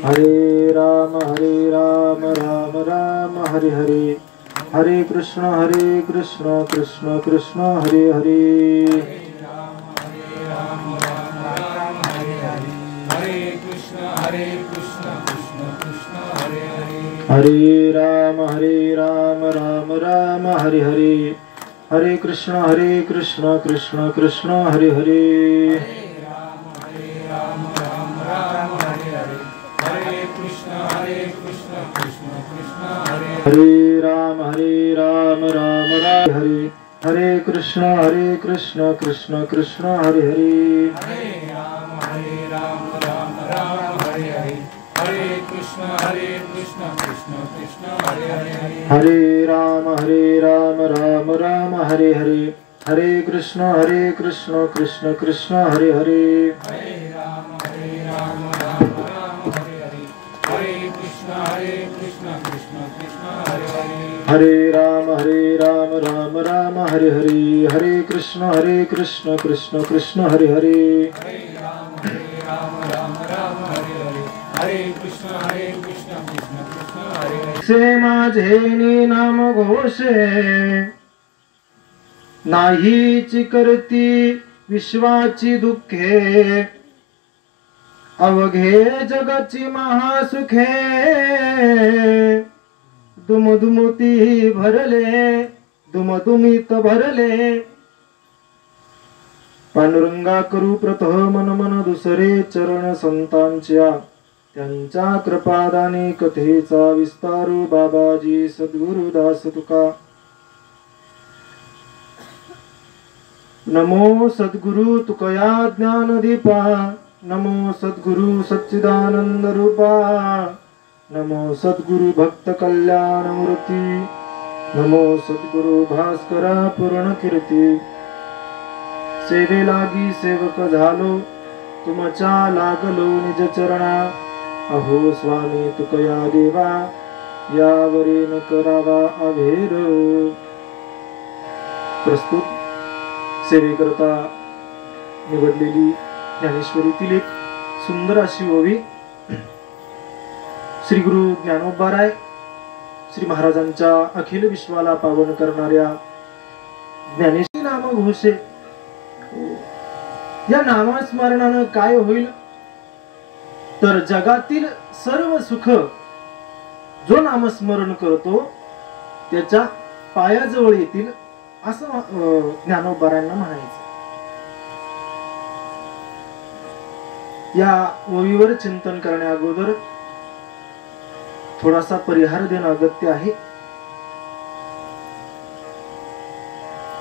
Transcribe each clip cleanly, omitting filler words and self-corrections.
हरे राम राम राम हरे हरे, हरे कृष्ण कृष्ण कृष्ण हरे हरे। हरे राम राम राम हरे हरे, हरे कृष्ण कृष्ण कृष्ण हरे हरे। हरे राम राम हरे, हरे कृष्ण कृष्ण कृष्ण हरे हरे। हरे राम राम हरे हरे, हरे कृष्ण कृष्ण कृष्ण हरे हरे। हरे राम राम हरे हरे, हरे कृष्ण कृष्ण कृष्ण हरे हरे। से माझे नाम घोषे, नाहीच करती विश्वाची दुःखे, अवघे जगाची महासुखे, दुमदुमती भरले दुमदुमीत भरले, पांडुरंगा करू प्रथम मन मन दुसरे चरण संतांच्या, त्यांच्या कृपादाने कथेचा विस्तारू बाबाजी सद्गुरु दास तुका। नमो सद्गुरु तुकया ज्ञान दीपा, नमो सद्गुरु सच्चिदानंद रूपा, नमो सद्गुरु भक्त कल्याण मूर्ती, नमो सद्गुरु भास्करा पूर्ण कीर्ती। सेवे लागी सेवक झालो, तुमच्या लागलो निज चरणा, अहो स्वामी तुकया देवा, यावरी न करावा अभेर। प्रस्तुत सेवेकरता निवडलेली ज्ञानेश्वरीतील एक सुंदर अशी ओवी श्री गुरु ज्ञानोबाराय श्री महाराजांच्या अखिल विश्वाला पावन करणाऱ्या ज्ञानेश्वरी नाम घोषे। या नामस्मरणानं काय होईल तर जगातील सर्व सुख जो नामस्मरण करतो त्याच्या पायाजवळ येतील असं ज्ञानोबारांना म्हणायचं। या ओवीवर चिंतन करण्या अगोदर थोडासा परिहार देणं अगत्य आहे।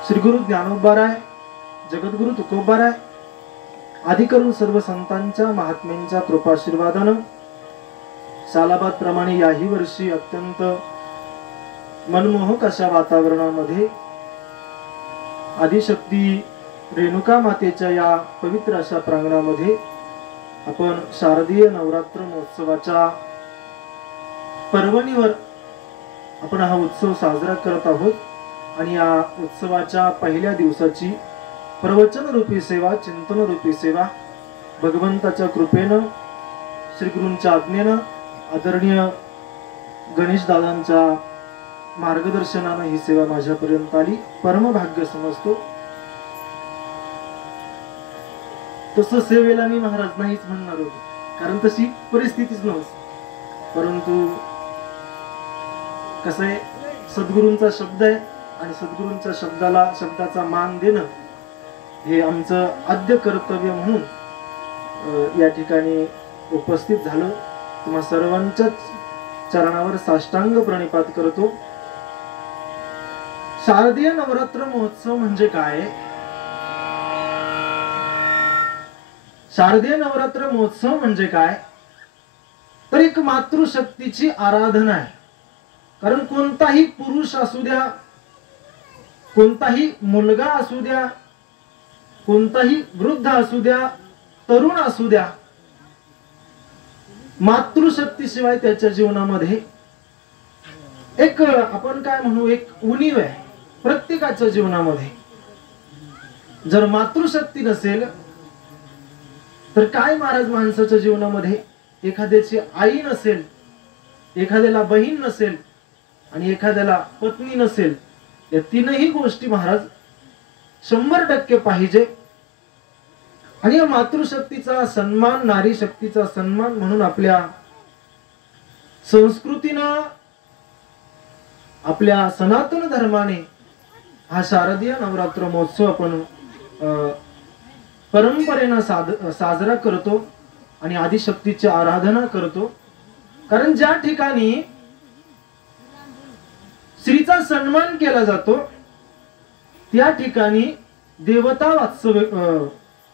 श्री गुरु ज्ञानोबाराय, जगद्गुरु तुकोबाराय आदी करून सर्व संतांच्या महात्म्यांच्या कृपाशीर्वादानं सालाबाद प्रमाणे याही वर्षी अत्यंत मनमोहक अशा वातावरणामध्ये आदिशक्ती रेणुका मातेच्या या पवित्र अशा प्रांगणामध्ये आपण शारदीय नवरात्र महोत्सवाच्या पर्वणीवर आपण हा उत्सव साजरा करत आहोत आणि या उत्सवाच्या पहिल्या दिवसाची प्रवचन रूपी सेवा, चिंतन रूपी सेवा भगवंताच्या कृपेनं, श्री गुरूंच्या आज्ञेनं, आदरणीय गणेश दादांच्या मार्गदर्शनानं ही सेवा माझ्यापर्यंत आली, परम भाग्य समजतो। तसं सेवेला मी महाराज नाहीच म्हणणार होतो, कारण तशी परिस्थितीच नव्हती, परंतु कसं आहे, सद्गुरूंचा शब्द आहे आणि सद्गुरूंच्या शब्दाचा मान देणं हे आमचं आद्य कर्तव्य म्हणून या ठिकाणी उपस्थित झालो। तुम्हा सर्वांच्याच चरणावर साष्टांग प्रणिपात करतो। शारदीय नवरात्र महोत्सव म्हणजे काय? शारदीय नवरात्र महोत्सव म्हणजे काय तर एक मातृशक्तीची आराधना आहे। कारण कोणताही पुरुष असू द्या, कोणताही मुलगा असू द्या, कोणताही वृद्ध असू द्या, तरुण असू द्या, मातृशक्तीशिवाय त्याच्या जीवनामध्ये एक आपण काय म्हणू, एक उणीव आहे प्रत्येकाच्या जीवनामध्ये। जर मातृशक्ती नसेल तर काय महाराज, माणसाच्या जीवनामध्ये एखाद्याची आई नसेल, एखाद्याला बहीण नसेल आणि एखाद्याला पत्नी नसेल, या तीनही गोष्टी महाराज 100% पाहिजे. आणि या मातृशक्तीचा सन्मान, नारी शक्तीचा सन्मान म्हणून आपल्या संस्कृतीनं, आपल्या सनातन धर्माने हा शारदीय नवरात्र महोत्सव आपण परंपरेनं साजरा करतो आणि आदिशक्तीची आराधना करतो. कारण ज्या ठिकाणी स्त्रीचा सन्मान केला जातो त्या ठिकाणी देवता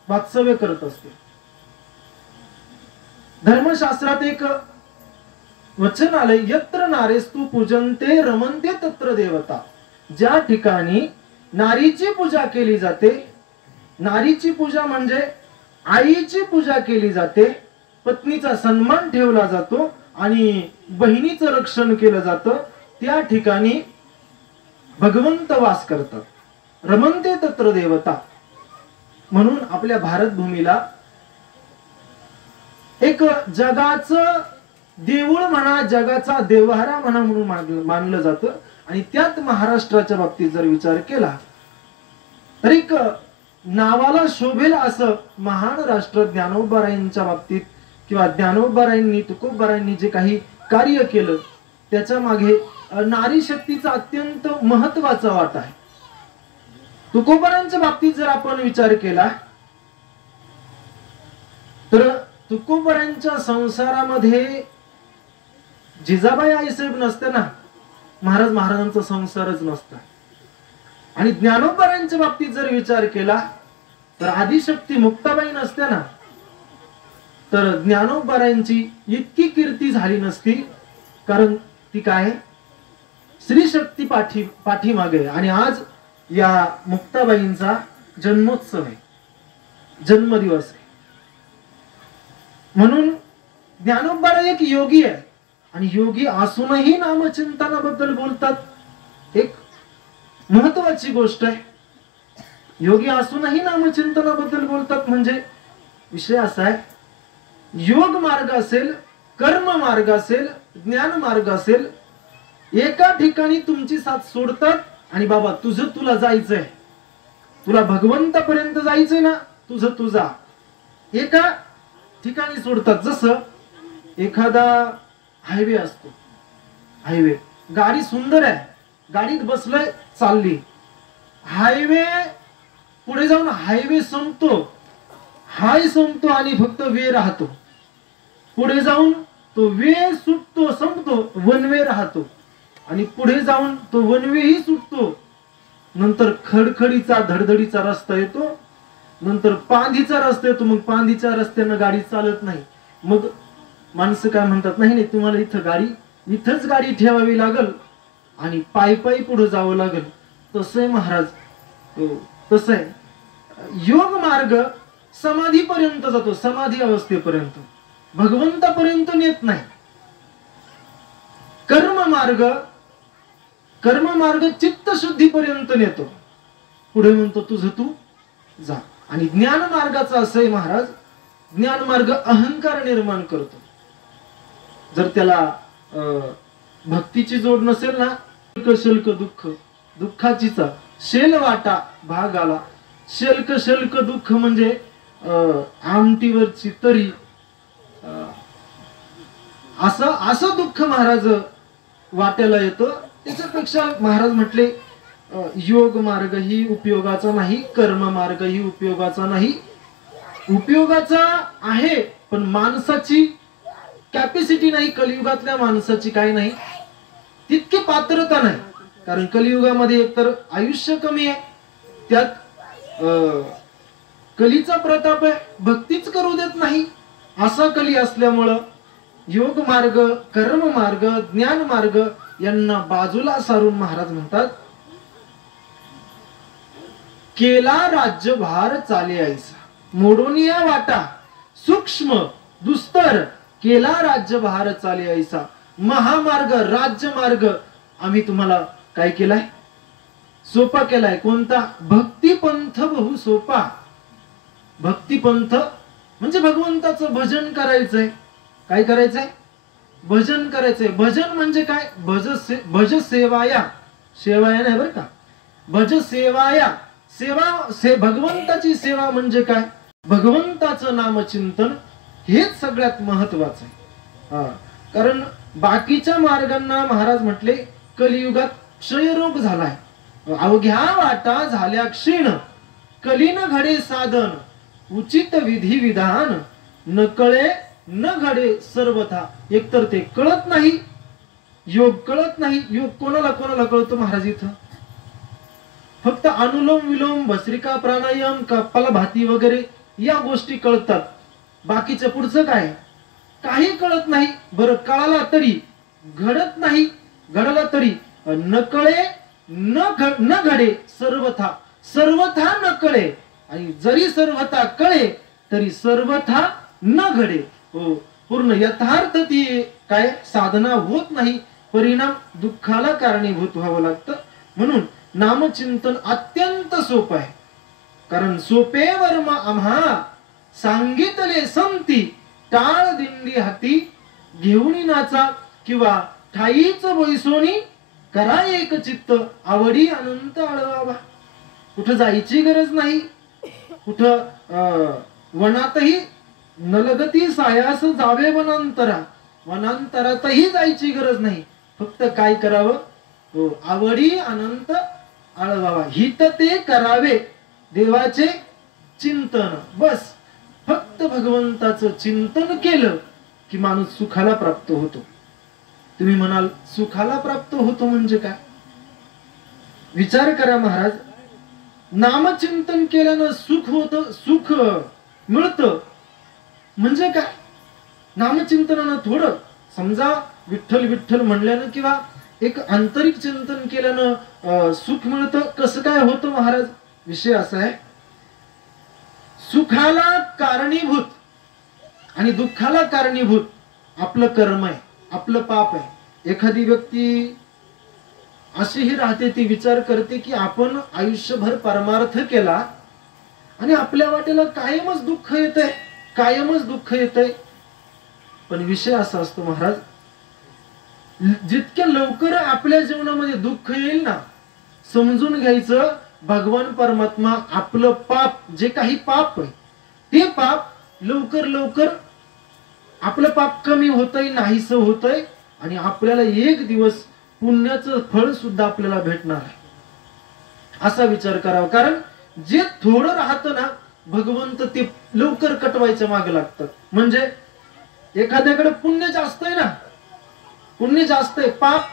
वात्सव्य करत असते. धर्मशास्त्रात एक वचन आले, यत्र नारेस्तु पूजन्ते रमन्ते तत्र देवता. ज्या ठिकाणी नारीची पूजा केली जाते, नारीची पूजा म्हणजे आईची पूजा केली जाते, पत्नीचा सन्मान ठेवला जातो आणि बहिणीचं रक्षण केलं जातं, त्या ठिकाणी भगवंत वास करतात. रमन्ते तत्र देवता. म्हणून आपल्या भारत भूमीला एक जगाचं देऊळ म्हणा, जगाचा देव्हारा म्हणा म्हणून मानलं जातं. आणि त्यात महाराष्ट्राच्या बाबतीत जर विचार केला तर एक नावाला शोभेल असं महान राष्ट्र ज्ञानोबारायांच्या बाबतीत किंवा ज्ञानोबारायांनी, तुकोबारायांनी जे काही कार्य केलं त्याच्या मागे नारी शक्तीचा अत्यंत महत्वाचा वाटा आहे. तुकोबारांच्या बाबतीत जर आपण विचार केला तर तुकोबारांच्या संसारामध्ये जिजाबाई आईसाहेब नसते ना, महाराजांचा संसारच नसता. आणि ज्ञानोबारांच्या बाबतीत जर विचार केला तर आदिशक्ती मुक्ताबाई नसते ना, तर ज्ञानोबारांची इतकी कीर्ती झाली नसती. कारण ती काय, स्त्री शक्ती पाठीमागे. आणि आज या मुक्ताबाईंचा जन्मोत्सव आहे, जन्मदिवस आहे. म्हणून ज्ञानोबारा एक योगी आहे आणि योगी असूनही नामचिंतनाबद्दल बोलतात. एक महत्वाची गोष्ट आहे, योगी असूनही नामचिंतनाबद्दल बोलतात. म्हणजे विषय असा आहे, योग मार्ग असेल, कर्म मार्ग असेल, ज्ञान मार्ग असेल, एका ठिकाणी तुमची साथ सोडतात आणि बाबा तुला जायचंय, तुला भगवंतापर्यंत जायचंय ना, तू जा, एका ठिकाणी सोडतात. जसं एखादा हायवे असतो, हायवे, गाडी सुंदर आहे, गाडीत बसलोय, चालली, हायवे पुढे जाऊन हायवे संपतो, हाय संपतो आणि फक्त वे राहतो. पुढे जाऊन तो वे सुटतो, संपतो, वन वे राहतो. आणि पुढे जाऊन तो वन वे ही सुटतो. नंतर खडखडीचा धडधडीचा रस्ता येतो, नंतर पांदीचा रस्ता येतो. मग पांदीच्या रस्त्यानं गाडी चालत नाही. मग माणसं काय म्हणतात, नाही तुम्हाला इथं गाडी, इथंच गाडी ठेवावी लागल आणि पायी पुढे जावं लागेल. तसं आहे महाराज, तसं आहे योग मार्ग. समाधीपर्यंत जातो, समाधी अवस्थेपर्यंत, भगवंतापर्यंत नेत नाही. कर्म मार्ग चित्तशुद्धीपर्यंत नेतो, पुढे म्हणतो तुझं तू जा. आणि ज्ञान मार्गाचा असं आहे महाराज, ज्ञान मार्ग अहंकार निर्माण करतो. जर त्याला भक्तीची जोड नसेल ना, शुल्क दुःख, दुःखाचीचा शेल वाटा भाग आला. शुल्क दुःख म्हणजे आमटीवरची तरी, असं दुःख महाराज वाट्याला येतं. त्याच्यापेक्षा महाराज म्हटले योग मार्ग ही उपयोगाचा नाही, कर्म मार्ग ही उपयोगाचा नाही. उपयोगाचा आहे पण माणसाची कॅपॅसिटी नाही, कलियुगातल्या माणसाची काय नाही, तितकी पात्रता नाही. कारण कलियुगामध्ये एकतर आयुष्य कमी आहे, त्यात कलीचा प्रताप आहे, भक्तीच करू देत नाही. असा कली असल्यामुळं योग मार्ग, कर्म मार्ग, ज्ञान मार्ग यांना बाजूला सारून महाराज म्हणतात, केला राज्यभार चाले ऐसा, मोडोनिया वाटा सूक्ष्म दुस्तर, केला राज्यभार चाले ऐसा. महामार्ग, राज्यमार्ग आम्ही तुम्हाला काय केलाय, सोपा केलाय. कोणता? भक्तिपंथ बहु सोपा. भक्तिपंथ म्हणजे भगवंताचं भजन करायचंय. काय करायचंय? भजन करायचंय. भजन म्हणजे काय? भज सेवाया, सेवाया नाही बरं का, भज सेवाया. भगवंताची सेवा म्हणजे काय? भगवंताचं नामचिंतन हेच सगळ्यात महत्वाचं आहे. कारण बाकीच्या मार्गांना महाराज म्हटले कलियुगात क्षयरोग झालाय, अवघ्या वाटा झाल्या क्षीण, कलीन घडे साधन उचित विधी विधान, न कळे न घडे सर्वथा. एकतर ते कळत नाही, योग कळत नाही. योग कोणाला कोणाला कळतो महाराज? इथं फक्त अनुलोम विलोम, भस्त्रिका प्राणायाम, कपालभाती वगैरे या गोष्टी कळतात. बाकीचं पुढचं काय? काही कळत नाही. बरं, कळाला तरी घडत नाही, घडला तरी न कळे न घडे सर्वथा. सर्वथा न कळे, आणि जरी सर्वथा कळे तरी सर्वथा न घडे. हो, पूर्ण यथार्थ ती काय साधना होत नाही. परिणाम दुःखाला कारणीभूत व्हावं लागतं. म्हणून नामचिंतन अत्यंत सोपं आहे. कारण सोपे वर्म आम्हा सांगितले संती, टाळ दिंडी हाती घेऊन नाचा, किंवा ठाईच बैसोनी करा एक चित्त, आवडी अनंत आळवावा. कुठं जायची गरज नाही, कुठं वनातही नलगती सायास जावे वनांतरा, वनांतरातही जायची गरज नाही. फक्त काय करावं? हो, आवडी अनंत आळवावा. हित ते करावे देवाचे चिंतन. बस, फक्त भगवंताचं चिंतन केलं की माणूस सुखाला प्राप्त होतो. तुम्ही म्हणाल सुखाला प्राप्त होतो म्हणजे काय? विचार करा महाराज. नामचिंतन केल्यानं सुख होतं, सुख मिळतं म्हणजे काय? नामचिंतनानं थोडं, समजा विठ्ठल विठ्ठल म्हणल्यानं किंवा एक आंतरिक चिंतन केल्यानं सुख मिळतं. कसं काय होतं महाराज? विषय असा आहे, सुखाला कारणीभूत आणि दुःखाला कारणीभूत आपलं कर्म आहे, आपलं पाप आहे. एखादी व्यक्ती अशीही राहते, ती विचार करते की आपण आयुष्यभर परमार्थ केला आणि आपल्या वाटेला कायमच दुःख येतंय, कायमच दुःख येतंय. पण विषय असा असतो महाराज, जितक्या लवकर आपल्या जीवनामध्ये दुःख येईल ना, समजून घ्यायचं भगवान परमात्मा आपलं पाप, जे काही पाप आहे ते पाप लवकर लवकर आपलं पाप कमी होतंय, नाहीसं होतंय, आणि आपल्याला एक दिवस पुण्याचं फळ सुद्धा आपल्याला भेटणार आहे. असा विचार करावा. कारण जे थोडं राहतं ना, भगवंत ते लवकर कटवायच्या मागे लागतात. म्हणजे एखाद्याकडे पुण्य जास्त आहे ना, पुण्य जास्त आहे, पाप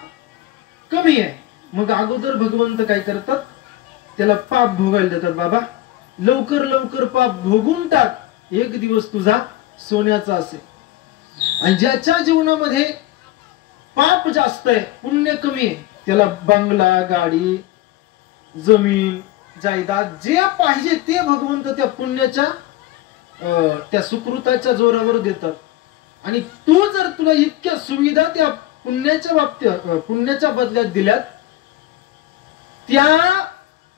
कमी आहे, मग अगोदर भगवंत काय करतात? त्याला पाप भोगायला देतात. बाबा लवकर लवकर पाप भोगून टाक, एक दिवस तुझा सोन्याचा असेल. आणि ज्याच्या जीवनामध्ये पाप जास्त आहे, पुण्य कमी आहे, त्याला बंगला, गाडी, जमीन, जायदाद जे पाहिजे ते भगवंत त्या पुण्याच्या त्या सुकृताच्या जोरावर देतात. आणि तू जर तुला इतक्या सुविधा त्या पुण्याच्या बाबतीत, पुण्याच्या बदल्यात दिल्यात, त्या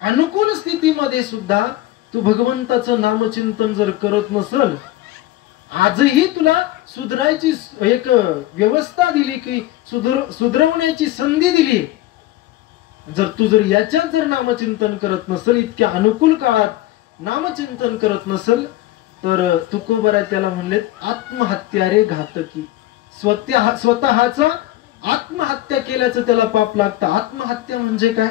अनुकूल स्थितीमध्ये सुद्धा तू भगवंताचं नामचिंतन जर करत नसल, आजही तुला सुधरायची एक व्यवस्था दिली की सुधरवण्याची संधी दिली, जर तू जर याच्यात जर नामचिंतन करत नसल, इतक्या अनुकूल काळात नामचिंतन करत नसल, तर तुकोबरा त्याला म्हणलेत आत्महत्या रे घातकी. स्वतःचा आत्महत्या केल्याचं त्याला पाप लागतं. आत्महत्या म्हणजे काय?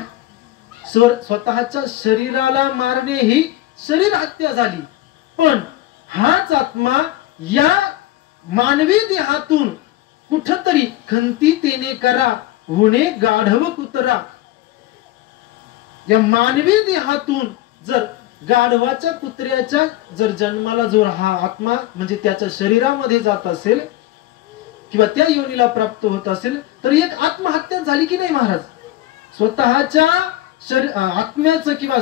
स्वतःच्या शरीराला मारणे ही शरीर हत्या झाली. पण हाच आत्मा या मानवी देहातून कुठतरी खंतीतेने करा होणे गाढव कुतरा. या मानवी देहातून जर गाढवाच्या कुत्र्याच्या जर जन्माला जर हा आत्मा म्हणजे त्याच्या शरीरामध्ये जात असेल किंवा त्या योनीला प्राप्त होत असेल, तर एक आत्महत्या झाली की नाही महाराज? स्वतःच्या आत्म्याचं किंवा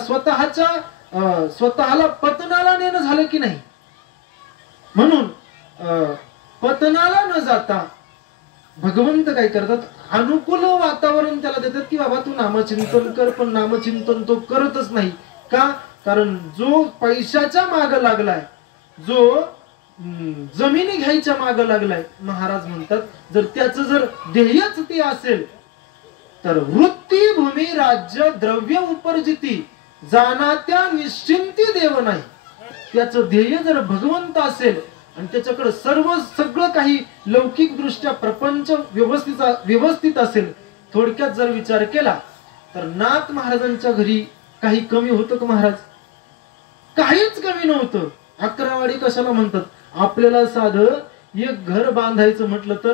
स्वतःला पतनाला नेणं झालं की नाही? म्हणून पतनाला न जाता भगवंत काय करतात? अनुकूल वातावरण त्याला देतात की बाबा तू नामचिंतन कर. पण नामचिंतन तो करतच नाही. का? कारण जो पैशाच्या मागे लागलाय, जो जमिनी घ्यायच्या माग लागलाय. महाराज म्हणतात जर त्याचं जर ध्येयच ते असेल तर वृत्ती भूमी राज्य द्रव्य उपर्जिती जाना त्या निश्चिंती देव नाही. त्याचं ध्येय जर भगवंत असेल आणि त्याच्याकडे सगळं काही लौकिक दृष्ट्या प्रपंच व्यवस्थित असेल, थोडक्यात जर विचार केला तर नाथ महाराजांच्या घरी काही कमी होतं का महाराज? काहीच कमी नव्हतं. अकरावाडी कशाला म्हणतात? आपल्याला साधं एक घर बांधायचं म्हटलं तर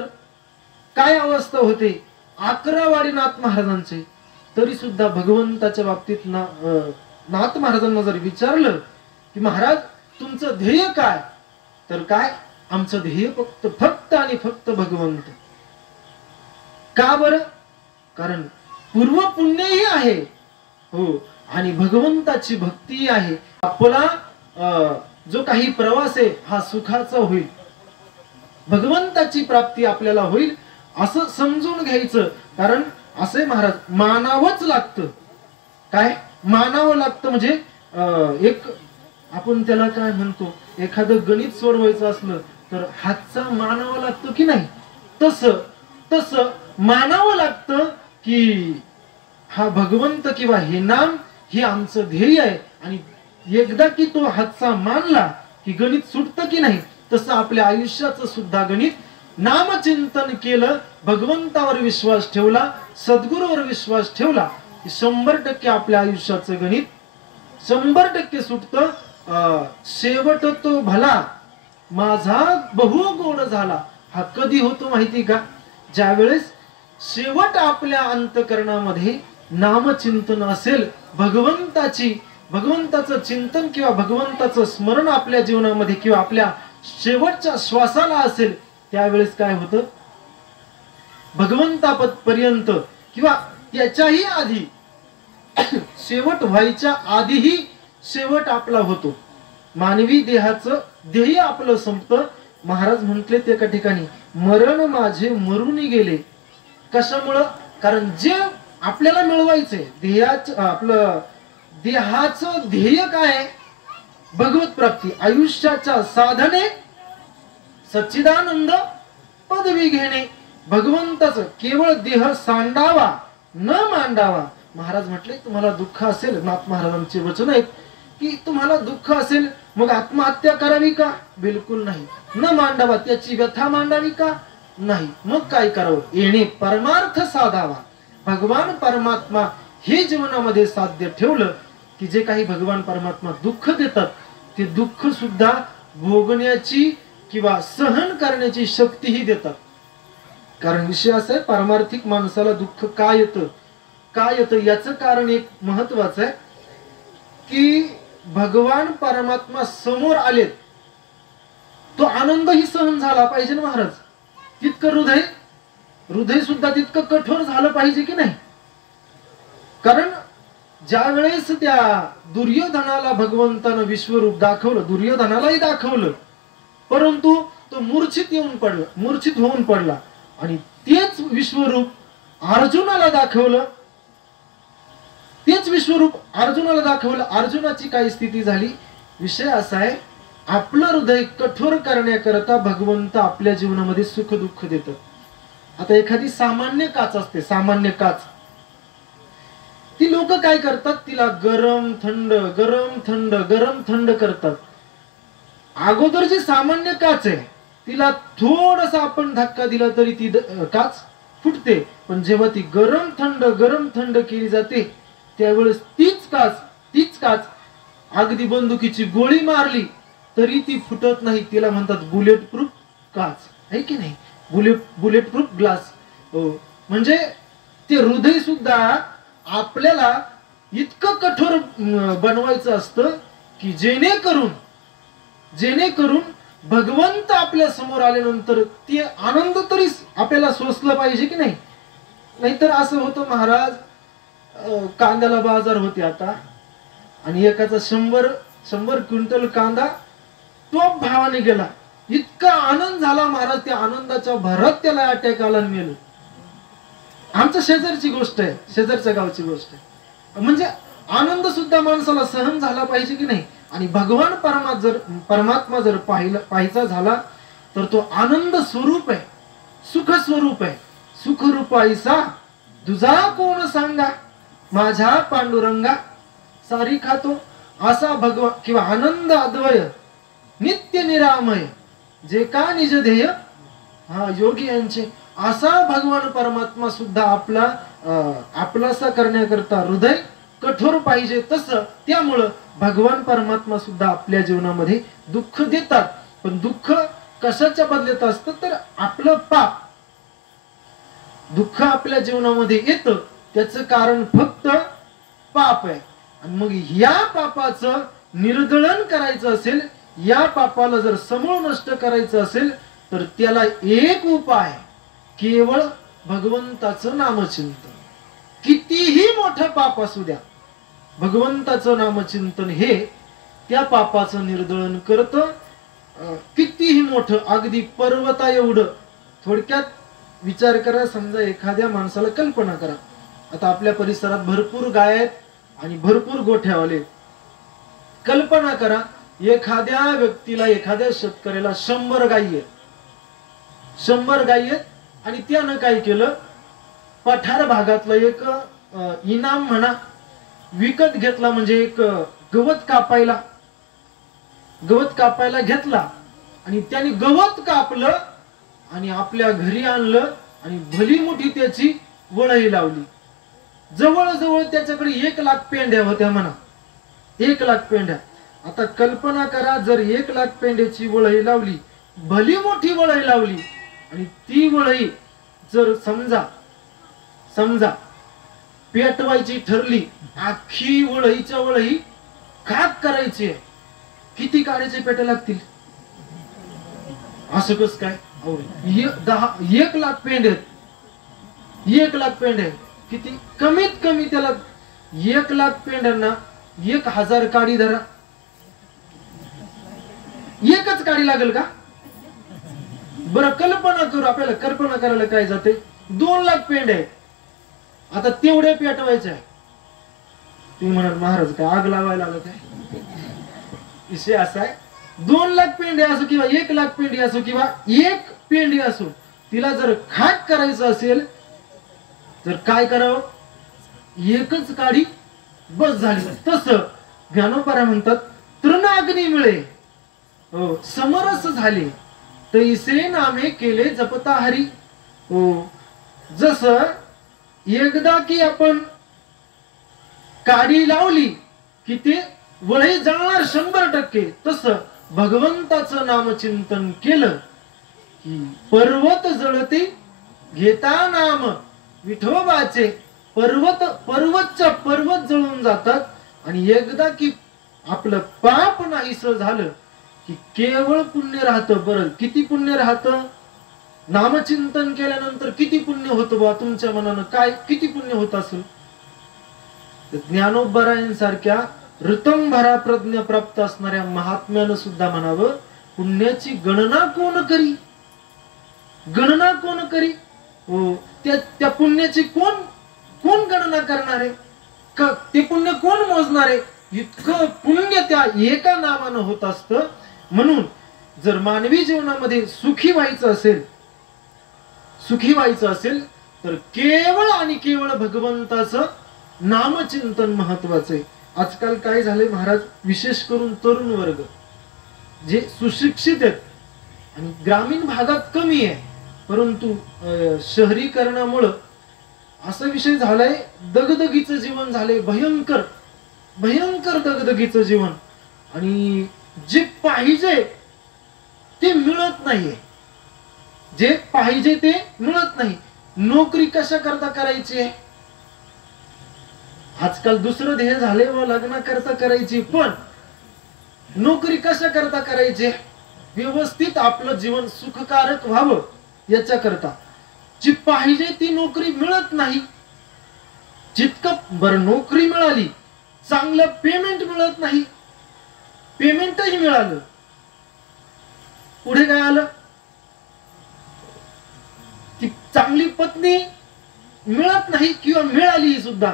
काय अवस्था होते? 11 वाडी नाथ महाराजांचे. तरी सुद्धा भगवंताच्या बाबतीत नाथ महाराजांना जर विचारलं की महाराज तुमचं ध्येय काय, तर काय आमचं ध्येय फक्त आणि फक्त भगवंत. का बरं? कारण पूर्व पुण्यही आहे हो आणि भगवंताची भक्ती आहे. आपला जो काही प्रवास आहे हा सुखाचा होईल, भगवंताची प्राप्ती आपल्याला होईल असं समजून घ्यायचं. कारण असे महाराज मानावंच लागतं. काय मानावं लागतं? म्हणजे एक आपण त्याला काय म्हणतो, एखादं गणित सोडवायचं असलं तर हातचा मानावा लागतो की नाही, तसं मानावं लागतं की हा भगवंत किंवा हे नाम हे आमचं ध्येय आहे. आणि एकदा की तो हातचा मानला की गणित सुटतं की नाही, तसं आपल्या आयुष्याचं सुद्धा गणित नामचिंतन केलं, भगवंतावर विश्वास ठेवला, सद्गुरूवर विश्वास ठेवला की 100% आपल्या आयुष्याचं गणित 100% सुटतं. शेवट तो भला माझा बहु गोड झाला. हा कधी होतो माहिती का? ज्यावेळेस शेवट आपल्या अंतकरणामध्ये नामचिंतन असेल, भगवंताचं चिंतन किंवा भगवंताचं स्मरण आपल्या जीवनामध्ये किंवा आपल्या शेवटच्या श्वासाला असेल, त्यावेळेस काय होतं? भगवंतापर्यंत किंवा त्याच्याही आधी शेवट व्हायच्या आधीही शेवट आपला होतो. मानवी देहाचं ध्येय आपलं संपतं. महाराज म्हटले ते एका ठिकाणी, मरण माझे मरून गेले. कशामुळं? कारण जे आपल्याला मिळवायचंय आपलं देहाचं ध्येय काय? भगवत प्राप्ती. आयुष्याच्या साधने सच्चिदानंद पदवी घेणे. भगवंताचं केवळ देह सांडावा न मांडावा. महाराज म्हटले तुम्हाला दुःख असेल, नाथ महाराजांचे वचन आहेत की तुम्हाला दुःख असेल मग आत्महत्या करावी का? बिलकुल नाही. न मांडावा, त्याची व्यथा मांडावी का? नाही. मग काय करावं? येणे परमार्थ साधावा. भगवान परमात्मा हे जीवनामध्ये साध्य ठेवलं की जे काही भगवान परमात्मा दुःख देतात ते दुःख सुद्धा भोगण्याची किंवा सहन करण्याची शक्तीही देतात. कारण विषय असा आहे, पारमार्थिक माणसाला दुःख का येतं याचं कारण एक महत्वाचं आहे की भगवान परमात्मा समोर आलेत, तो आनंदही सहन झाला पाहिजे ना महाराज. तितकं हृदय सुद्धा तितकं कठोर झालं पाहिजे की नाही. कारण ज्या वेळेस त्या दुर्योधनाला भगवंतानं विश्वरूप दाखवलं, दुर्योधनालाही दाखवलं, परंतु तो मूर्छित होऊन पडला आणि तेच विश्वरूप अर्जुनाला दाखवलं. अर्जुनाची काय स्थिती झाली? विषय असा आहे, आपलं हृदय कठोर करण्याकरता भगवंत आपल्या जीवनामध्ये सुख दुःख देतात. आता एखादी सामान्य काच असते, सामान्य काच, ती लोक काय करतात? तिला गरम थंड करतात. अगोदर जी सामान्य काच आहे तिला थोडासा आपण धक्का दिला तरी ती काच फुटते. पण जेव्हा ती गरम थंड केली जाते त्यावेळेस तीच काच अगदी बंदुकीची गोळी मारली तरी ती फुटत नाही. तिला म्हणतात बुलेट प्रूफ काच, आहे की नाही? Bullet proof glass. म्हणजे ते हृदय सुद्धा आपल्याला इतकं कठोर बनवायचं असतं की जेणेकरून भगवंत आपल्या समोर आल्यानंतर ते आनंद तरी आपल्याला सोसलं पाहिजे की नाही. नाहीतर असं होतं महाराज, कांद्याला बाजार होते आता आणि एकाचा 100 क्विंटल कांदा टॉप भावाने गेला. इतका आनंद झाला महाराज, त्या आनंदाच्या भरात त्याला अटॅक आला आणि मेलं. आमच्या शेजारची गोष्ट आहे, शेजारच्या गावची गोष्ट आहे. म्हणजे आनंद सुद्धा माणसाला सहन झाला पाहिजे की नाही. आणि भगवान परमात्मा जर पाहायचा झाला तर तो आनंद स्वरूप आहे, सुख स्वरूप आहे. सुख रूपाईसा तुझा कोण सांगा, माझ्या पांडुरंगा सारी खातो असा भगवान किंवा आनंद अद्वय नित्य निरामय जे का निज ध्येय हा योगी यांचे असा भगवान परमात्मा सुद्धा आपलासा करण्याकरता हृदय कठोर पाहिजे. तसं त्यामुळं भगवान परमात्मा सुद्धा आपल्या जीवनामध्ये दुःख देतात. पण दुःख कशाच्या बदल्यात असतं तर आपलं पाप. दुःख आपल्या जीवनामध्ये येतं त्याचं कारण फक्त पाप आहे. आणि मग या पापाचं निर्दळन करायचं असेल, या पापाला जर समूळ नष्ट करायचं असेल तर त्याला एक उपाय, केवळ भगवंताचं नामचिंतन. कितीही मोठं पाप असू द्या, भगवंताचं नामचिंतन हे त्या पापाचं निर्दळन करतं. कितीही मोठं, अगदी पर्वता एवढं. थोडक्यात विचार करा, समजा एखाद्या माणसाला कल्पना करा, आता आपल्या परिसरात भरपूर गाय आहेत आणि भरपूर गोठ्यावाले. कल्पना करा एखाद्या व्यक्तीला, एखाद्या शेतकऱ्याला 100 गायी आहेत, 100 गायी आहेत आणि त्यानं काय केलं, पठार भागातलं एक इनाम म्हणा विकत घेतला. म्हणजे एक गवत कापायला घेतला आणि त्याने गवत कापलं आणि आपल्या घरी आणलं आणि भली मोठी त्याची वळही लावली. जवळजवळ त्याच्याकडे 1,00,000 पेंड्या होत्या म्हणा, 1,00,000 पेंड्या. आता कल्पना करा, जर 1,00,000 पेंड्याची वळही लावली, भली मोठी वळही लावली आणि ती वळही जर समजा पेटवायची ठरली, अख्खी वळहीच्या वळही खाक करायची, किती काड्याचे पेटे लागतील? असं कस काय? 1,00,000 पेंड आहेत, 1,00,000 पेंड आहेत. किती कमीत कमी त्याला 1,00,000 पेंड्यांना 1,000 काडी धरा, एकच काडी लागेल का? बरं कल्पना करू, आपल्याला कल्पना करायला काय जाते, 2,00,000 पेंड आहेत. आता तेवढे पेटवायचे आहे. तुम्ही म्हणाल महाराज काय आग लावायला आलं काय? विषय असा आहे, 2,00,000 पेंडी असो किंवा 1,00,000 पेंडी असो किंवा 1 पेंडी असो, तिला जर खाक करायचं असेल तर काय करावं, एकच काडी बस झाली. तसं ज्ञानोबा म्हणतात, तृणाग्नी मिळे हो समरस झाले, तैसे नामे केले जपता हरी. हो, जसं एकदा की आपण काडी लावली की ते वळही जळणार 100%, तसं भगवंताचं नामचिंतन केलं की पर्वत जळते घेता नाम विठोबाचे. पर्वत जळून जातात. आणि एकदा की आपलं पाप नाहीसं झालं की केवळ पुण्य राहतं. बरं किती पुण्य राहतं? नामचिंतन केल्यानंतर किती पुण्य होतं बा तुमच्या मनानं? काय किती पुण्य होत असेल? ज्ञानोबरायांसारख्या ऋतंभरा प्रज्ञा प्राप्त असणाऱ्या महात्म्यानं सुद्धा म्हणावं, पुण्याची गणना कोण करी, गणना कोण करी. हो, त्या पुण्याची कोण गणना करणार आहे? ते पुण्य कोण मोजणार आहे? इतकं पुण्य त्या एका नावानं होत असतं. म्हणून जर मानवी जीवनामध्ये सुखी व्हायचं असेल तर केवळ आणि केवळ भगवंताचं नामचिंतन महत्वाचं आहे. आजकाल काय झालंय महाराज, विशेष करून तरुण वर्ग जे सुशिक्षित आहेत आणि ग्रामीण भागात कमी आहे, परंतु शहरीकरणामुळं असा विषय झालाय, दगदगीचं जीवन झालंय, भयंकर दगदगीचं जीवन. आणि जे पाहिजे ते मिळत नाहीये, जे पाहिजे ते मिळत नाही. नोकरी कशा करता करायची आहे आजकाल? दुसरं ध्येय झाले व लग्न करता करायची, पण नोकरी कशा करता करायची? व्यवस्थित आपलं जीवन सुखकारक व्हावं याच्या करता जी पाहिजे ती नोकरी मिळत नाही. जितकं बरं नोकरी मिळाली, चांगलं पेमेंट मिळत नाही. पेमेंटही मिळालं, पुढे काय आलं, ती चांगली पत्नी मिळत नाही किंवा मिळाली सुद्धा,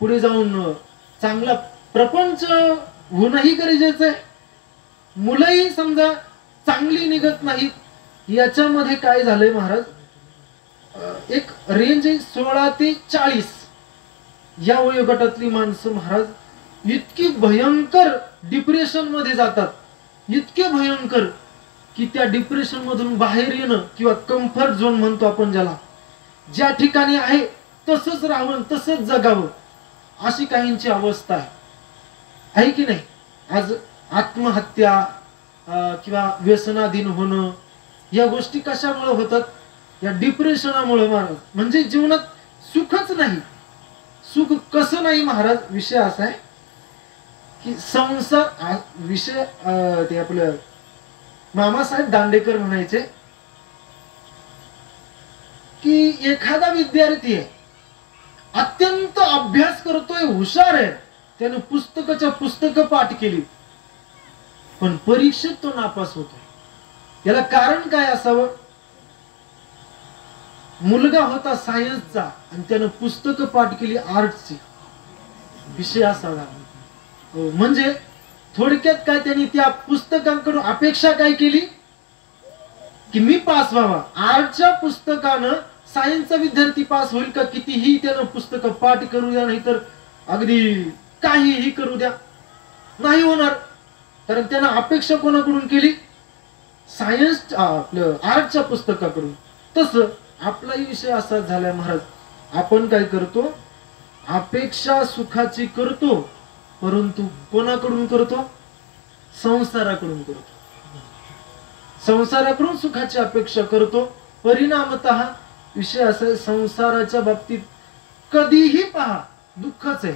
पुढे जाऊन चांगला प्रपंच होणंही गरजेचं आहे. मुलंही समजा चांगली निघत नाहीत. याच्यामध्ये काय झालंय महाराज, एक रेंज 16 ते 40 या वयोगटातली माणसं महाराज इतकी भयंकर डिप्रेशन मध्ये जातात, इतके भयंकर की त्या डिप्रेशन मधून बाहेर येणं किंवा कम्फर्ट झोन म्हणतो आपण ज्याला, ज्या ठिकाणी आहे तसंच राहावं तसंच जगावं अशी काहींची अवस्था आहे की नाही. आज आत्महत्या किंवा व्यसनाधीन होणं या गोष्टी कशामुळे होतात, या डिप्रेशनामुळे महाराज. म्हणजे जीवनात सुखच नाही. सुख कसं नाही महाराज, विषय असा आहे की संसार विषय ते आपलं मामासाहेब दांडेकर म्हणायचे की एखादा विद्यार्थी आहे, अत्यंत अभ्यास करतोय, हुशार आहे, त्याने पुस्तकाच्या पुस्तक पाठ केली, पण परीक्षेत तो नापास होतो. याला कारण काय असावं? मुलगा होता सायन्सचा आणि त्यानं पुस्तक पाठ केली आर्टची. विषय असावा. म्हणजे थोडक्यात काय, त्यांनी त्या पुस्तकांकडून अपेक्षा काय केली की मी पास व्हावा. आर्टच्या पुस्तकानं सायन्सचा विद्यार्थी पास होईल का? कितीही त्यानं पुस्तक पाठ करू द्या, नाही तर अगदी काहीही करू द्या, नाही होणार. कारण त्यानं अपेक्षा कोणाकडून केली? सायन्स आपलं आर्टच्या पुस्तकाकडून. तसं आपलाही विषय असा झालाय महाराज. आपण काय करतो, अपेक्षा सुखाची करतो, परंतु कोणाकडून करतो? संसाराकडून करतो. संसाराकडून सुखाची अपेक्षा करतो. परिणामतः विषय असा, संसाराच्या बाबतीत कधीही पहा दुःखच आहे.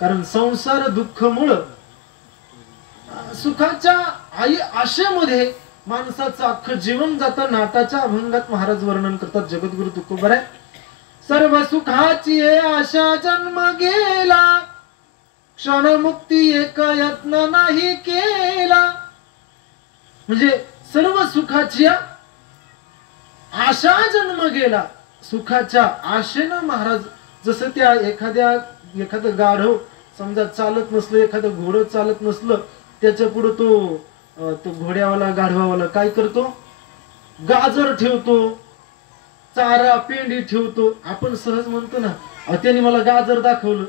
कारण संसार दुःखमुळं सुखाच्या आशेमध्ये माणसाचं अख्खं जीवन जातं. नाटाच्या अभंगात महाराज वर्णन करतात, जगद्गुरु तुकोबाराय, सर्व सुखाची आशा जन्म गेला, क्षणमुक्ती एक यत्न नाही केला. म्हणजे सर्व सुखाची आशा जन्म गेला. सुखाच्या आशेनं महाराज, जसं त्या एखादं गाढव समजा चालत नसलं, एखादं घोडं चालत नसलं, त्याच्या पुढे तो घोड्यावाला गाढवावाला काय करतो? गाजर ठेवतो, चारा पेंडी ठेवतो. आपण सहज म्हणतो ना, त्याने मला गाजर दाखवलं.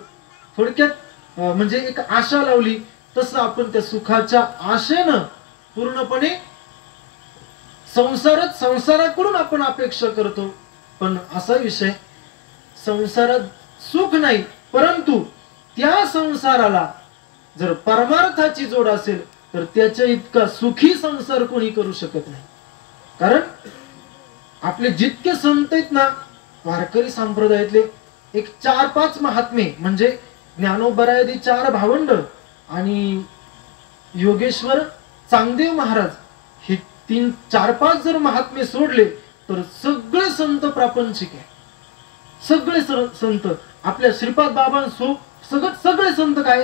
थोडक्यात म्हणजे एक आशा लावली. तसं आपण त्या सुखाच्या आशेनं पूर्णपणे संसाराकडून आपण अपेक्षा करतो. पण असा विषय, संसारात सुख नाही, परंतु त्या संसाराला जर परमार्थाची जोड असेल तर त्याच्या इतका सुखी संसार कोणी करू शकत नाही. कारण आपले जितके संत आहेत ना वारकरी संप्रदायातले, एक 4-5 महात्मे म्हणजे ज्ञानोबरायदी 4 भावंड आणि योगेश्वर चांगदेव महाराज, हे 3-4-5 जर महात्मे सोडले तर सगळे संत प्रापंचिक आहे. सगळे संत आपल्या श्रीपाद बाबांसो सगळे संत काय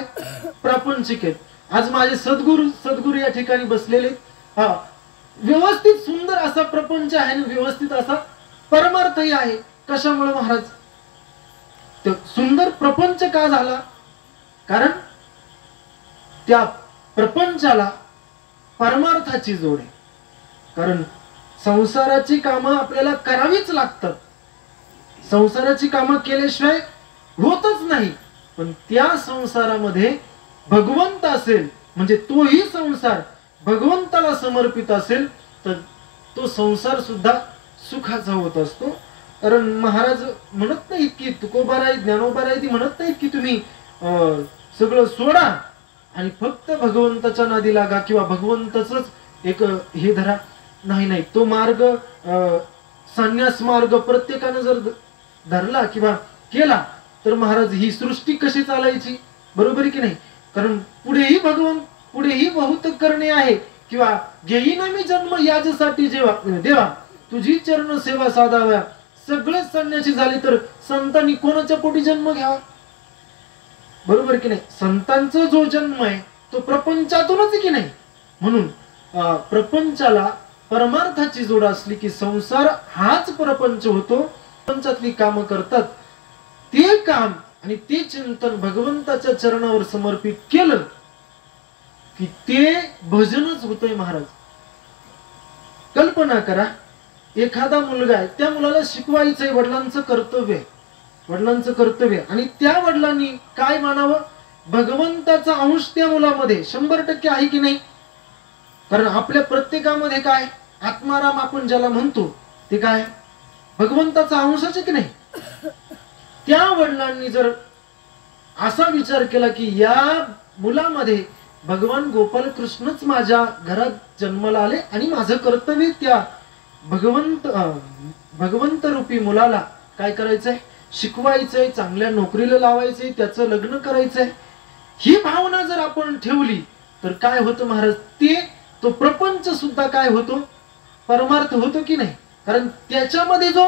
प्रापंचिक आहेत. आज माझे सद्गुरु या ठिकाणी बसलेले, व्यवस्थित सुंदर असा प्रपंच आहे आणि व्यवस्थित असा परमार्थही आहे. कशामुळे महाराज? तो सुंदर प्रपंच का झाला? कारण त्या प्रपंचाला परमार्थाची जोड आहे. कारण संसाराची कामं आपल्याला करावीच लागतात. संसाराची कामं केल्याशिवाय होतच नाही. पण त्या संसारामध्ये भगवंत असेल, म्हणजे तोही संसार भगवंताला समर्पित असेल तर तो संसार सुद्धा सुखाचा होत असतो. कारण महाराज म्हणत नाहीत की, तुकोबाराय ज्ञानोबाराय म्हणत नाहीत की तुम्ही सगळं सोडा आणि फक्त भगवंताच्या नादी लागा किंवा भगवंतच एक हे धरा. नाही, तो मार्ग संन्यास मार्ग प्रत्येकाने जर धरला किंवा केला तर महाराज ही सृष्टी कशी चालायची? बरोबर की नाही? कारण पुढेही बहुत करणे आहे किंवा घेईन मी जन्म याच्यासाठी देवा तुझी चरण सेवा साधाव्या. सगळेच संन्यासी झाले तर संतांनी कोणाच्या पोटी जन्म घ्यावा? बरोबर की नाही? संतांचा जो जन्म आहे तो प्रपंचातूनच की नाही. म्हणून प्रपंचाला परमार्थाची जोड असली की संसार हाच प्रपंच होतो. प्रपंचातली कामं करतात ते काम आणि ते चिंतन भगवंताच्या चरणावर समर्पित केलं की ते भजनच होतंय महाराज. कल्पना करा, एखादा मुलगा आहे, त्या मुलाला शिकवायचंय, वडिलांचं कर्तव्य आहे, वडिलांचं कर्तव्य, आणि त्या वडिलांनी काय मानावं, भगवंताचा अंश त्या मुलामध्ये 100% आहे की नाही. कारण आपल्या प्रत्येकामध्ये काय आत्माराम आपण ज्याला म्हणतो ते काय भगवंताचा अंशच आहे की नाही. त्या वडिलांनी जर असा विचार केला की या मुलामध्ये भगवान गोपाल कृष्णच माझ्या घरात जन्माला आले आणि माझं कर्तव्य त्या भगवंत रूपी मुलाला काय करायचंय, शिकवायचंय, चांगल्या नोकरीला लावायचंय, त्याचं लग्न करायचंय, ही भावना जर आपण ठेवली तर काय होतं महाराज, तो प्रपंच सुद्धा काय होतो, परमार्थ होतो की नाही. कारण त्याच्यामध्ये जो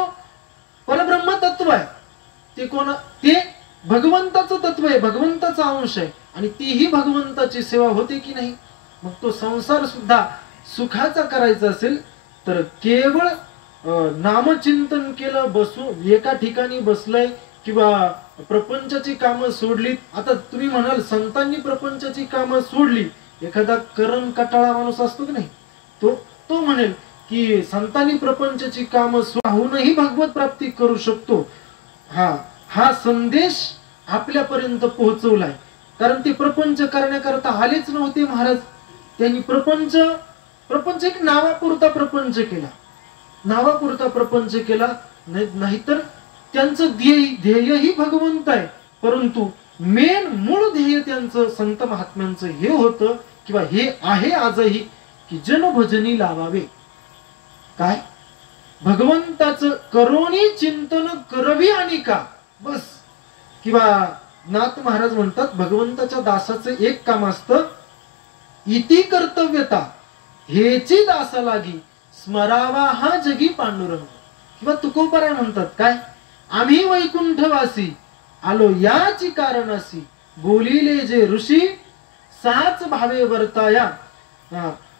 परब्रह्म तत्व आहे ते ते भगवंताचं तत्व आहे, भगवंताचा अंश आहे, आणि तीही भगवंताची सेवा होते की नाही. मग तो संसार सुद्धा सुखाचा करायचा असेल तर केवळ नामचिंतन केलं, बसून एका ठिकाणी बसलंय किंवा प्रपंचाची कामं सोडलीत. आता तुम्ही म्हणाल संतांनी प्रपंचाची कामं सोडली, एखादा करण कटाळा माणूस असतो की नाही, तो म्हणेल की संतांनी प्रपंचाची कामं सोडूनही भगवत प्राप्ती करू शकतो. हा संदेश आपल्यापर्यंत पोहोचवलाय. कारण ते प्रपंच करण्याकरता आलेच नव्हते महाराज. त्यांनी प्रपंच एक नावापुरता प्रपंच केला, नावापुरता प्रपंच केला, नाहीतर त्यांचं ध्येयही भगवंत आहे. परंतु मूळ ध्येय त्यांचं संत महात्म्यांचं हे होतं किंवा हे आहे आजही की जनभजनी लावावे. काय भगवंताचं करोनी चिंतन करवी आणि का बस. किंवा नाथ महाराज म्हणतात भगवंताच्या दासाचं एक काम असतं, इति कर्तव्यता हेची दासा लागी स्मरावा हा जगी पांडुरंग. किंवा तुकोबराय म्हणतात काय, आम्ही वैकुंठवासी आलो याची कारणासी बोलिले जे ऋषी साच भावे वर्ताया.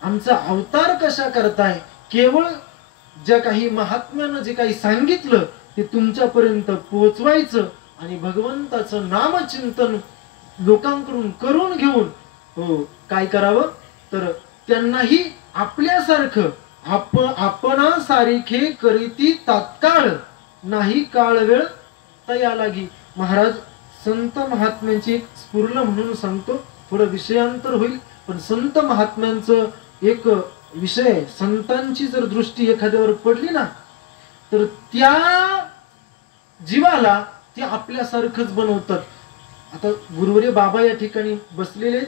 आमचा अवतार कशा करताय, केवळ ज्या काही महात्म्यानं जे काही सांगितलं ते तुमच्यापर्यंत पोहोचवायचं आणि भगवंताचं नामचिंतन लोकांकडून करून घेऊन काय करावं, तर त्यांनाही आपल्यासारखं आपणासारखे करीती तात्काळ नाही काळ वेळ तया लागी. महाराज संत महात्म्यांची एक स्फुरण म्हणून सांगतो, थोडं विषयांतर होईल, पण संत महात्म्यांचं एक विषय, संतांची जर दृष्टी एखाद्यावर पडली ना तर त्या जीवाला ते आपल्यासारखंच बनवतात. आता गुरुवर्य बाबा या ठिकाणी बसलेले,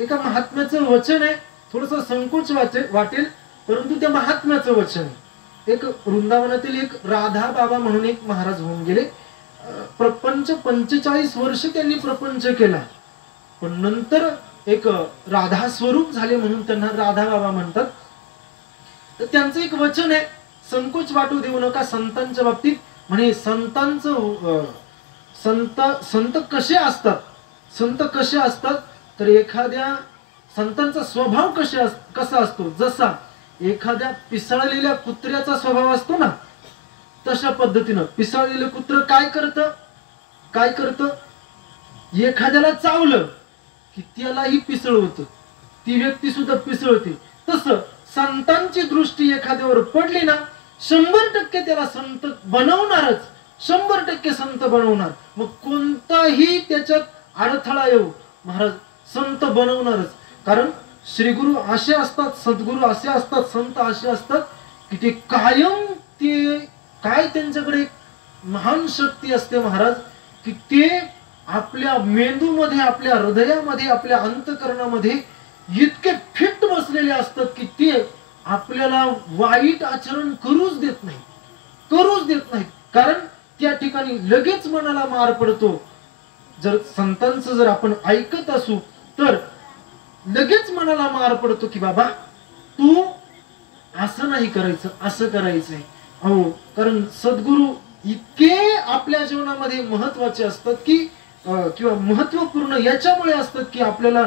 एका महात्म्याचं वचन आहे, थोडस संकोच वाटेल परंतु त्या महात्म्याचं वचन आहे. एक वृंदावनातील एक राधा बाबा म्हणून एक महाराज होऊन गेले, प्रपंच 45 वर्ष त्यांनी प्रपंच केला, पण नंतर एक राधा स्वरूप झाले म्हणून त्यांना राधा बाबा म्हणतात. तर त्यांचं एक वचन आहे, संकोच वाटू देऊ नका संतांच्या बाबतीत. म्हणे संत कसे असतात, संत कसे असतात तर एखाद्या संतांचा स्वभाव कसा असतो, जसा एखाद्या पिसाळलेल्या कुत्र्याचा स्वभाव असतो ना, तशा पद्धतीनं पिसाळलेलं कुत्र काय करतं, एखाद्याला चावलं की त्यालाही पिसळवतं, ती व्यक्ती सुद्धा पिसळते. तसं संतांची दृष्टी एखाद्यावर पडली ना 100% त्याला संत बनवणारच, 100% संत बनवणार. मग कोणताही त्याच्यात अडथळा येऊ महाराज संत बनवणारच. कारण श्रीगुरु असे असतात, सद्गुरु असे असतात, संत असे असतात की ते कायम ते काय त्यांच्याकडे महान शक्ती असते महाराज, की ते आपल्या मेंदूमध्ये, आपल्या हृदयामध्ये, आपल्या अंतकरणामध्ये इतके फिट बसलेले असतात की ते आपल्याला वाईट आचरण करूच देत नाही. कारण त्या ठिकाणी लगेच मनाला मार पडतो. जर संतांचं जर आपण ऐकत असू तर लगेच मनाला मार पडतो की बाबा तू असं नाही करायचं, असं करायचंय. हो, कारण सद्गुरु इतके आपल्या जीवनामध्ये महत्वाचे असतात की किंवा महत्वपूर्ण याच्यामुळे असतात की आपल्याला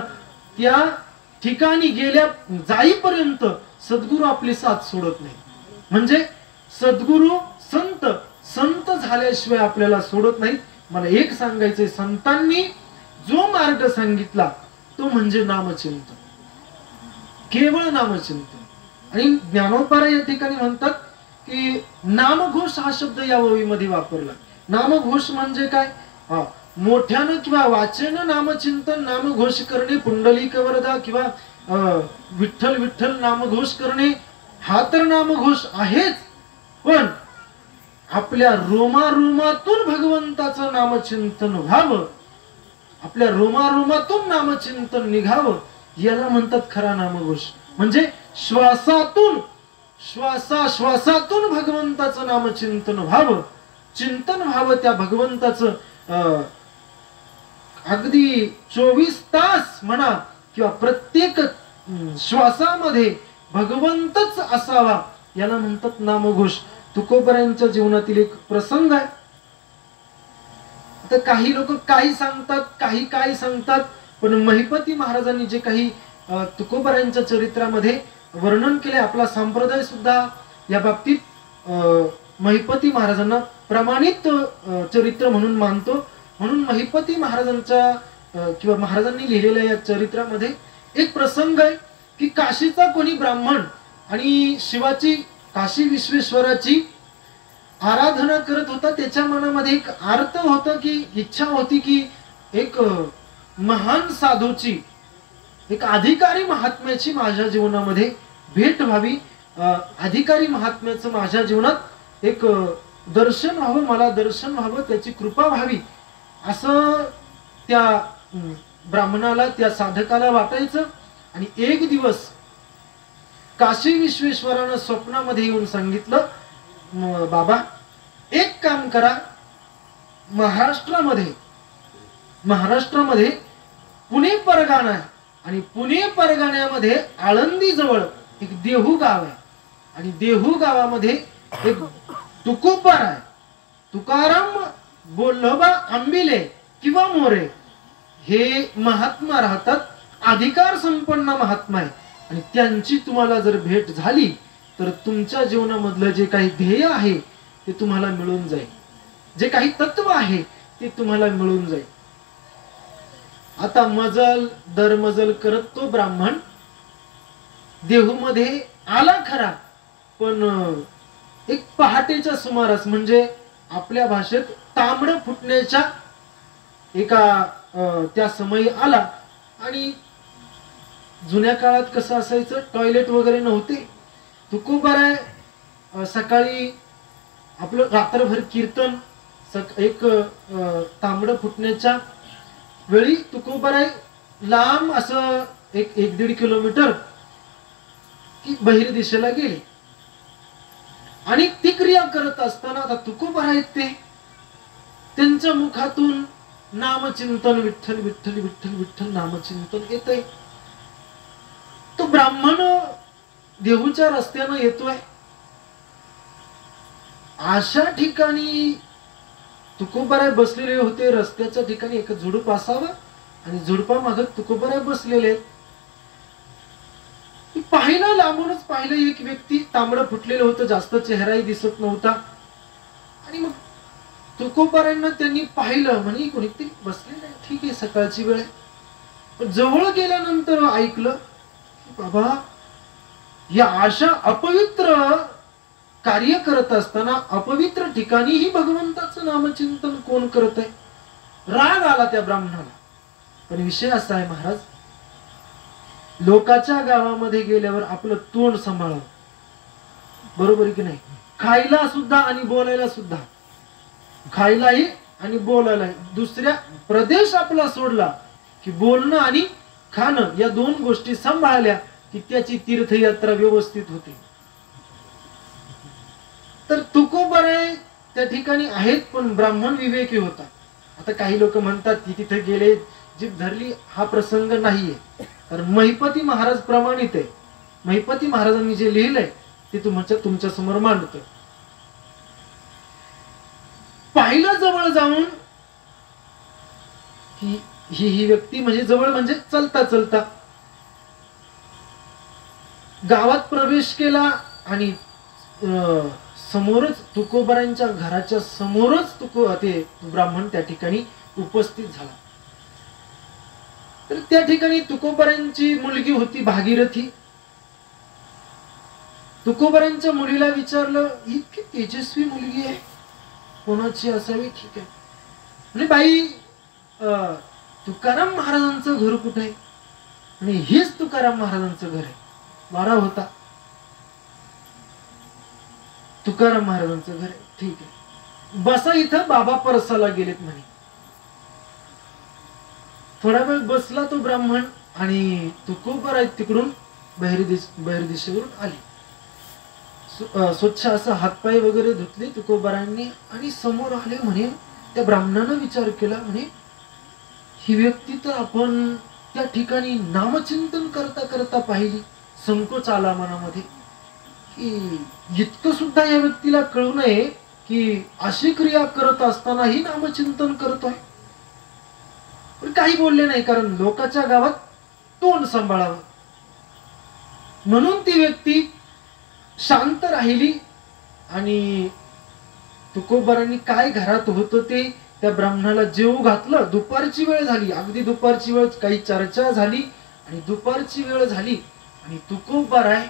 त्या ठिकाणी जाईपर्यंत सद्गुरु आपली साथ सोडत नाही. म्हणजे सद्गुरु संत झाल्याशिवाय आपल्याला सोडत नाही. मला एक सांगायचंय, संतांनी जो मार्ग सांगितला तो म्हणजे नामचिंतन. केवळ नामचिंतन. आणि ज्ञानोबा या ठिकाणी म्हणतात की नामघोष हा शब्द या ओळीमध्ये वापरला. नामघोष म्हणजे काय? मोठ्यानं किंवा वाचेनं नामचिंतन, नामघोष करणे, पुंडलिक वरदा किंवा विठ्ठल विठ्ठल नामघोष करणे, हा तर नामघोष आहेच, पण आपल्या रोमारोमातून भगवंताचं नामचिंतन व्हावं, आपल्या रोमारोमातून नामचिंतन निघावं, याला म्हणतात खरा नामघोष. म्हणजे श्वासातून श्वासातून भगवंताचं नामचिंतन व्हावं, चिंतन व्हावं त्या भगवंताचं. अगदी 24 तास म्हणा किंवा प्रत्येक श्वासामध्ये भगवंतच असावा, याला म्हणतात नामघोष. तुकोबरायांच्या जीवनातील एक प्रसंग आहे. आता काही लोक काही सांगतात, काही काय सांगतात, पण महिपती महाराजांनी जे काही तुकोबरायांच्या चरित्रामध्ये वर्णन केले, आपला संप्रदाय सुद्धा या बाबतीत महिपती महाराजांना प्रमाणित चरित्र म्हणून मानतो. म्हणून महिपती महाराजांच्या किंवा महाराजांनी लिहिलेल्या या चरित्रामध्ये एक प्रसंग आहे की काशीचा कोणी ब्राह्मण आणि शिवाची, काशी विश्वेश्वराची आराधना करत होता. त्याच्या मनामध्ये एक अर्थ होता की इच्छा होती की एक महान साधूची, एक अधिकारी महात्म्याची माझ्या जीवनामध्ये भेट व्हावी, अधिकारी महात्म्याचं माझ्या जीवनात एक दर्शन व्हावं, मला दर्शन व्हावं, त्याची कृपा व्हावी, असं त्या ब्राह्मणाला, त्या साधकाला वाटायचं. आणि एक दिवस काशी विश्वेश्वरानं स्वप्नामध्ये येऊन सांगितलं, बाबा एक काम करा, महाराष्ट्रामध्ये पुणे परगाणा आहे आणि पुणे परगाण्यामध्ये आळंदी जवळ एक देहू गाव आहे आणि देहू गावामध्ये एक तुकोबार आहे, तुकाराम बोल्लोबा आंबिले किंवा मोरे, हे महात्मा राहतात, अधिकार संपन्न महात्मा आहे. आणि त्यांची तुम्हाला जर भेट झाली तर तुमच्या जीवनामधलं जे काही ध्येय आहे ते तुम्हाला मिळून जाईल, जे काही तत्व आहे ते तुम्हाला मिळून जाईल. आता मजल दरमजल करत तो ब्राह्मण देहूमध्ये आला खरा, पण एक पहाटेच्या सुमारास, म्हणजे आपल्या भाषेत तांबडं फुटण्याच्या एका त्या समयी आला. आणि जुन्या काळात कसं असायचं, टॉयलेट वगैरे नव्हते. तुकोबाराय सकाळी आपलं रात्रभर कीर्तन, एक तांबडं फुटण्याच्या वेळी तुकोबाराय लांब असं 1-1.5 किलोमीटर की बहिर दिशेला गेले. आणि ती क्रिया करत असताना आता तुकोबाराय ते त्यांच्या मुखातून नामचिंतन, विठ्ठल विठ्ठल विठ्ठल विठ्ठल नामचिंतन येतंय. तो ब्राह्मण देहूच्या रस्त्यानं येतोय. अशा ठिकाणी तुकोबाराय बसलेले होते. रस्त्याच्या ठिकाणी एक झुडूप असावं आणि झुडपा मागत तुकोबाराय बसलेले. पाहिलं, लांबूनच पाहिलं, एक व्यक्ती तांबडं फुटलेलं होतं, जास्त चेहराही दिसत नव्हता. आणि मग तुकोबारायांना त्यांनी पाहिलं, म्हणे कोणीतरी बसलेलं आहे, ठीक आहे सकाळची वेळ आहे. जवळ गेल्यानंतर ऐकलं, बाबा या अशा अपवित्र कार्य करत असताना अपवित्र ठिकाणीही भगवंताचं नामचिंतन कोण करत आहे? राग आला त्या ब्राह्मणाला. पण विषय असा आहे महाराज, लोकांच्या गावामध्ये गेल्यावर आपलं तोंड सांभाळावं, बरोबर की नाही? खायला सुद्धा आणि बोलायला सुद्धा, खायलाही आणि बोलायलाही. दुसऱ्या प्रदेश आपला सोडला की बोलणं आणि खाणं या 2 गोष्टी सांभाळल्या की त्याची तीर्थयात्रा व्यवस्थित होते. तर तुकोबाराय त्या ठिकाणी आहेत, पण ब्राह्मण विवेकी होता. आता काही लोक म्हणतात की तिथे गेले जीभ धरली, हा प्रसंग नाहीये, कारण महिपती महाराज प्रमाणित आहे. महिपती महाराजांनी जे लिहिलंय ते तुमच्या समोर मांडतो. पाहिलं जवळ जाऊन की ही व्यक्ती, म्हणजे जवळ म्हणजे चलता चलता गावात प्रवेश केला आणि समोरच तुकोबारायांच्या घराच्या समोरच ते ब्राह्मण त्या ठिकाणी उपस्थित झाला. तर त्या ठिकाणी तुकोबारायांची मुलगी होती भागीरथी. तुकोबारांच्या मुलीला विचारलं, इतकी तेजस्वी मुलगी आहे, कोणाची असावी? ठीक आहे म्हणजे बाई, तुकाराम महाराजांचं घर कुठे आहे? आणि हेच तुकाराम महाराजांचं घर आहे. वाडा होता, तुकाराम महाराजांचं घर आहे. ठीक आहे, बसा इथं, बाबा परसाला गेलेत म्हणे. थोडा वेळ बसला तो ब्राह्मण आणि तुकोबार आहेत तिकडून बहिरी दिशेवरून आले. स्वच्छ असं हातपाय वगैरे धुतले तुकोबारांनी आणि समोर आले. म्हणे त्या ब्राह्मणानं विचार केला, म्हणे ही व्यक्ती तर आपण त्या ठिकाणी नामचिंतन करता करता पाहिली. संकोच आला मनामध्ये की इतकं सुद्धा या व्यक्तीला कळू नये की अशी क्रिया करत असतानाही नामचिंतन करतोय. पण काही बोलले नाही, कारण लोकांच्या गावात तोंड सांभाळावं म्हणून ती व्यक्ती शांत राहिली. आणि तुकोबारांनी काय घरात होतं ते त्या ब्राह्मणाला जेवू घातलं. दुपारची वेळ झाली, अगदी दुपारची वेळ, काही चर्चा झाली आणि दुपारची वेळ झाली. आणि तुकोबाराय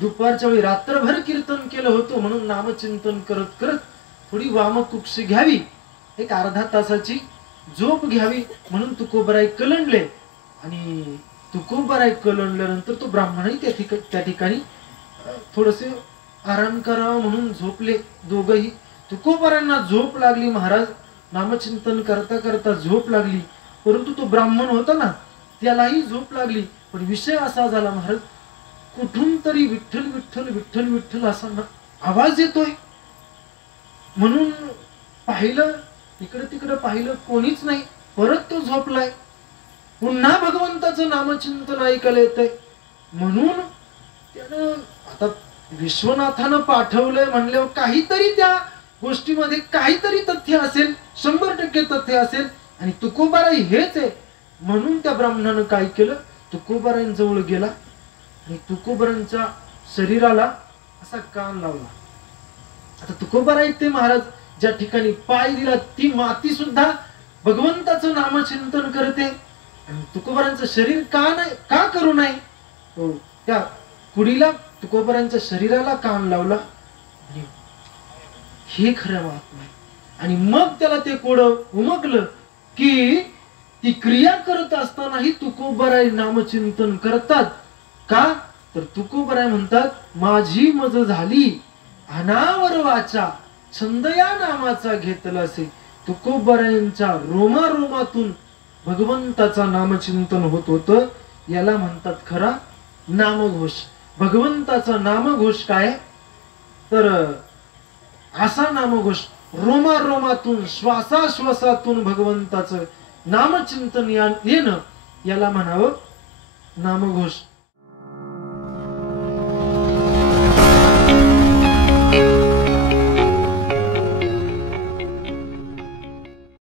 दुपारच्या वेळी रात्रभर कीर्तन केलं होतं म्हणून नामचिंतन करत करत थोडी वामकुक्षी घ्यावी, एक अर्धा तासाची झोप घ्यावी म्हणून तुकोबाराय कलंडले. आणि तुकोबाराय कलंडल्यानंतर तो ब्राह्मणही त्या ठिकाणी थोडसे आराम करावा म्हणून झोपले दोघही. तुकोबारांना झोप लागली, महाराज नामचिंतन करता करता झोप लागली. परंतु तो ब्राह्मण होता ना, त्यालाही झोप लागली. पण विषय असा झाला, महाराज कुठून तरी विठ्ठल विठ्ठल विठ्ठल विठ्ठल असा आवाज येतोय. म्हणून पाहिलं, इकडे तिकडे पाहिलं, कोणीच नाही. परत तो झोपलाय. पुन्हा भगवंताचं नामचिंतन ऐकायला येतंय. म्हणून त्यानं आता विश्वनाथानं पाठवलंय म्हणल्यावर काहीतरी त्या गोष्टीमध्ये काहीतरी तथ्य असेल, 100% तथ्य असेल. आणि तुकोबाराई हेच आहे. म्हणून त्या ब्राह्मणानं काय केलं, तुकोबारांजवळ गेला आणि तुकोबारांच्या शरीराला असा कान लावला. आता तुकोबाराई ते महाराज ज्या ठिकाणी पाय दिला ती माती सुद्धा भगवंताचं नामचिंतन करते. आणि तुकोबारांचं शरीर का करू नये, त्या कुडीला तुकोबारांच्या शरीराला कान लावला. हे खरं महात्मा आहे. आणि मग त्याला ते कोडं उमगलं की ती क्रिया करत असतानाही तुकोबाराय नामचिंतन करतात. का तर तुकोबाराय म्हणतात, माझी मज झाली अनावर वाचा, छंद या नामाचा घेतला असे. तुकोबारायांच्या रोमारोमातून भगवंताचा नामचिंतन होत होतं. याला म्हणतात खरा नामघोष. भगवंताचा नामघोष काय तर असा नामघोष रोमारोमातून श्वासाश्वासातून भगवंताचं नामचिंतन येणं, याला म्हणावं नामघोष.